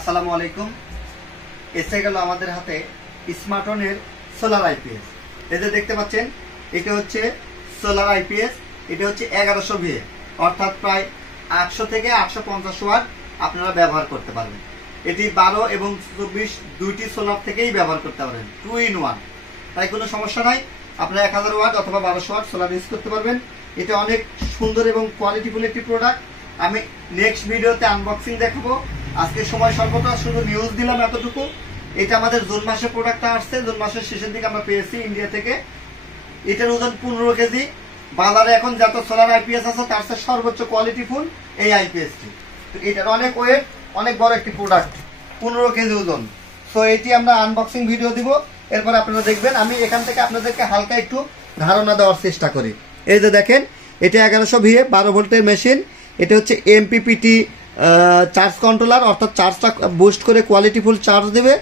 আসসালামু আলাইকুম। এসে গেল আমাদের হাতে স্মার্টনের সোলার আইপিএস। এই যে দেখতে পাচ্ছেন, এটা হচ্ছে সোলার আইপিএস। এটা হচ্ছে 1100 ভিএ, অর্থাৎ প্রায় 800 থেকে 850 ওয়াট আপনারা ব্যবহার করতে পারবেন। এটি 12 এবং 24 দুইটি সোলার থেকেই ব্যবহার করতে পারবেন, 2 in 1। তাই কোনো সমস্যা নাই, আপনারা 1000 ওয়াট অথবা 1200 ওয়াট সোলার ইউজ করতে পারবেন। এটা অনেক সুন্দর এবং কোয়ালিটিফুল একটি প্রোডাক্ট। আমি নেক্সট ভিডিওতে আনবক্সিং দেখাবো। আজকে সময় স্বল্পতা, শুধু নিউজ দিলাম এতটুকু। এটা আমাদের জুন মাসে প্রোডাক্টটা আসছে, জুন মাসের শেষের দিকে আমরা পেয়েছি ইন্ডিয়া থেকে। এটার ওজন 15 কেজি। বাজারে এখন যত সোলার আইপিএস আছে তার চেয়ে সর্বোচ্চ কোয়ালিটিফুল এই আইপিএসটি। এটার অনেক ওয়েট, অনেক বড় একটি প্রোডাক্ট, 15 কেজি ওজন। সো এটি আমরা আনবক্সিং ভিডিও দিব, এরপর আপনারা দেখবেন। আমি এখান থেকে আপনাদেরকে হালকা একটু ধারণা দেওয়ার চেষ্টা করি। এই যে দেখেন, এটা 1100 ভিএ 12 ভোল্টের মেশিন। এটা হচ্ছে এমপিপিটি চার্জ কন্ট্রোলার, অর্থাৎ চার্জটা বুস্ট করে কোয়ালিটিফুল চার্জ দেবে।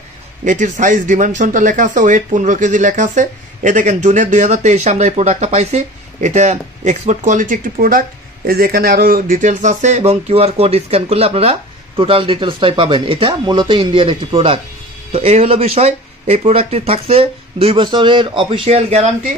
এটির সাইজ ডিমেনশনটা লেখা আছে, ওয়েট 15 কেজি লেখা আছে। এ দেখেন, জুনের 2023 আমরা এই প্রোডাক্টটা পাইছি। এটা এক্সপোর্ট কোয়ালিটি একটি প্রোডাক্ট। এই যে এখানে আরো ডিটেলস আছে এবং কিউআর কোড স্ক্যান করলে আপনারা টোটাল ডিটেলসটাই পাবেন। এটা মূলত ইন্ডিয়ান একটি প্রোডাক্ট। তো এই হলো বিষয়। এই প্রোডাক্টটি থাকছে 2 বছরের অফিসিয়াল গ্যারান্টি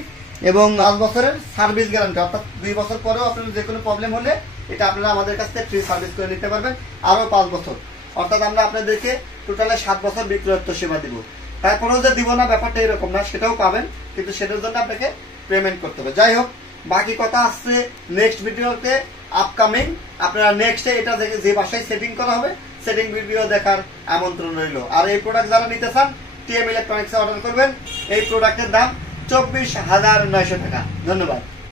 এবং 5 বছরের সার্ভিস গ্যারান্টি, অর্থাৎ 2 বছর পরেও আপনার যে কোনো প্রবলেম হলে এটা আপনারা আমাদের কাছ থেকে ফ্রি সার্ভিস করে নিতে পারবেন। আরও 5 বছর, অর্থাৎ আমরা আপনাদেরকে টোটালে 7 বছর বিক্রয়ত্ব সেবা দিব। তারপরেও যে দিব না ব্যাপারটা এরকম না, সেটাও পাবেন, কিন্তু সেটার জন্য আপনাকে পেমেন্ট করতে হবে। যাই হোক, বাকি কথা আসছে নেক্সট ভিডিওতে, আপকামিং। আপনারা নেক্সটে এটা যে বাসায় সেটিং করা হবে সেটিং ভিডিও দেখার আমন্ত্রণ রইল। আর এই প্রোডাক্ট যারা নিতে চান টিএম ইলেকট্রনিক্সে অর্ডার করবেন। এই প্রোডাক্টের দাম 24,900 টাকা। ধন্যবাদ।